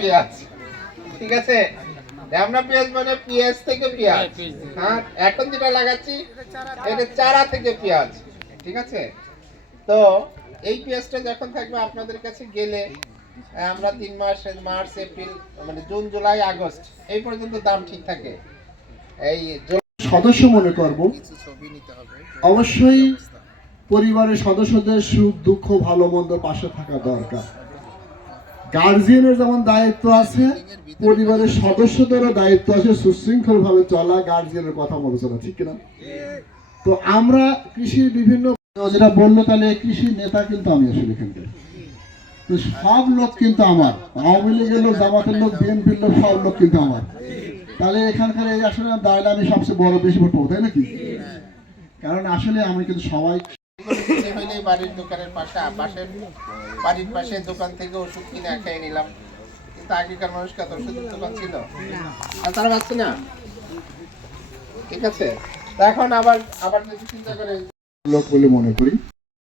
পেঁয়াজ, ঠিক আছে। ঢ্যামনা পেঁয়াজ মানে পেঁয়াজ থেকে পেঁয়াজ। হ্যাঁ, এখন যেটা লাগাচ্ছি এটা চারা থেকে পেঁয়াজ, ঠিক আছে। তো এই পেঁয়াজটা যখন থাকবে আপনাদের কাছে গেলে আমরা 3 মাস, মার্চ, এপ্রিল, মানে জুন, জুলাই, আগস্ট এই পর্যন্ত দাম ঠিক থাকে। এই সদস্য মনে করব, অবশ্যই পরিবারের সদস্যদের সুখ দুঃখ ভালো মন্দ পাশে থাকা দরকার। গার্জিয়ানের যেমন দায়িত্ব আছে, পরিবারের সদস্যদেরও দায়িত্ব আছে সুশৃঙ্খল ভাবে চলা, গার্জিয়ানের কথা মতো চলা, ঠিক কিনা? তো আমরা কৃষির বিভিন্ন যেটা বললো, তাহলে কৃষি নেতা কিন্তু আমি আসলে এখানকার, তো সব লোক কিন্তু আমার, আওয়ামী লীগের লোক, জামাতের লোক, বিএনপির লোক, সব লোক কিন্তু আমার। তাহলে এখানকার এই আসলে দাঁড়ালে আমি সবচেয়ে বড় বেশি ভোট পাবো, তাই নাকি? কারণ আসলে আমি কিন্তু সবাই বাড়ির দোকানের পাশে, বাড়ির পাশে দোকান থেকে ওষুধ কিনে খেয়ে নিলাম। কিন্তু আগেকার মানুষ কত ওষুধের দোকান ছিল, আর তারা পাচ্ছে না, ঠিক আছে। এখন আবার যদি চিন্তা করে লোক বলে মনে করি,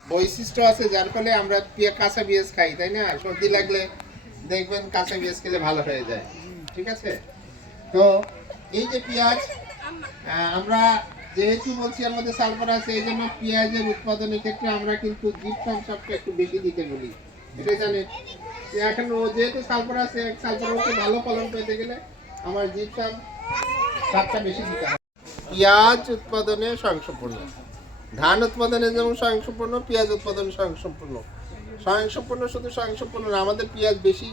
বৈশিষ্ট্য আছে যার ফলে আমরা কাঁচা পেঁয়াজ খাই, তাই না? সর্দি লাগলে দেখবেন কাঁচা পেঁয়াজ খেলে ভালো হয়ে যায়, ঠিক আছে। তো এই যে পেঁয়াজ, আমরা যেহেতু বলছি এর মধ্যে সালফার আছে, এই জন্য পেঁয়াজের উৎপাদনের ক্ষেত্রে আমরা কিন্তু জিপসাম সারটা একটু বেশি দিতে বলি, এটাই জানেন। এখন যেহেতু সালফার আছে, সালফারকে ভালো ফলন পেতে গেলে আমার জিপসাম সারটা বেশি দিতে হবে। পেঁয়াজ উৎপাদনে স্বয়ংসম্পূর্ণ, ধান উৎপাদনে যেমন স্বয়ংসম্পূর্ণ, পেঁয়াজ উৎপাদনে স্বয়ংসম্পূর্ণ। শুধু স্বয়ংসম্পূর্ণ না, আমাদের পেঁয়াজ বেশি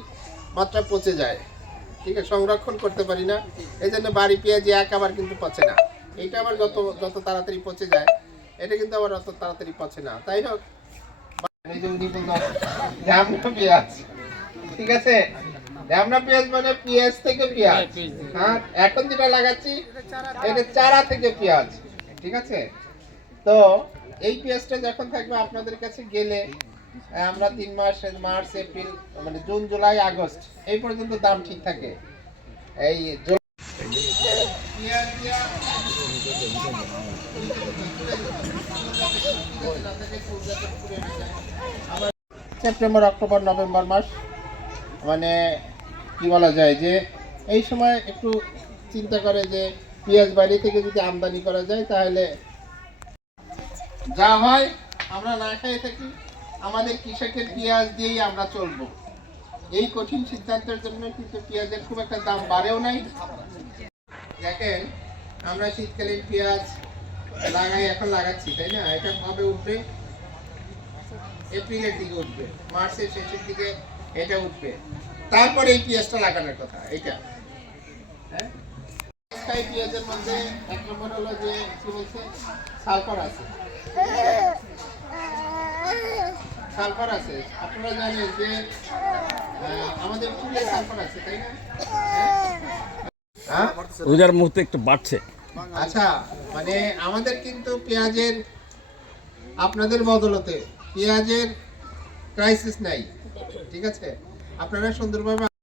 মাত্রা পচে যায়, ঠিক আছে, সংরক্ষণ করতে পারি না। এই জন্য বাড়ি পেঁয়াজ আবার কিন্তু পচে না। এটা আবার যত তাড়াতাড়ি পচে যায়, এটা কিন্তু আবার অত তাড়াতাড়ি পচে না। তাই হোক, পেঁয়াজ, ঠিক আছে। ঢ্যামনা পেঁয়াজ মানে পেঁয়াজ থেকে পেঁয়াজ। হ্যাঁ, এখন যেটা লাগাচ্ছি এটা চারা থেকে পেঁয়াজ, ঠিক আছে। তো এই পেঁয়াজটা যখন থাকবে আপনাদের কাছে গেলে আমরা 3 মাস, মার্চ, এপ্রিল, মানে জুন, জুলাই, আগস্ট এই পর্যন্ত দাম ঠিক থাকে। এই সেপ্টেম্বর, অক্টোবর, নভেম্বর মাস, মানে কি বলা যায় যে এই সময় একটু চিন্তা করে যে পেঁয়াজ বাইরে থেকে যদি আমদানি করা যায় তাহলে যা হয় আমরা না খেয়ে থাকি, আমাদের কৃষকের পেঁয়াজ দিয়েই আমরা চলবো। এই কঠিন সিদ্ধান্তের জন্য কিন্তু পেঁয়াজের খুব একটা দাম বাড়েও নাই। দেখেন, আমরা শীতকালীন পেঁয়াজ এখন লাগাচ্ছি, তাই না? এটা কবে উঠবে? এপ্রিলের দিকে উঠবে, মার্চের শেষের দিকে এটা উঠবে। তারপরে এই পেঁয়াজটা লাগানোর কথা। এইটা হ্যাঁ, পেঁয়াজের মধ্যে 1 নম্বর হলো যে কি বলছে, সালফার আছে। সালফার আছে, আপনারা জানেন যে আমাদের চুলে সালফার আছে, তাই না? হ্যাঁ, রোজার মুহূর্তে একটু বাড়ছে। আচ্ছা, মানে আমাদের কিন্তু পেঁয়াজের, আপনাদের বদলতে পেঁয়াজের ক্রাইসিস নাই, ঠিক আছে। আপনারা সুন্দরভাবে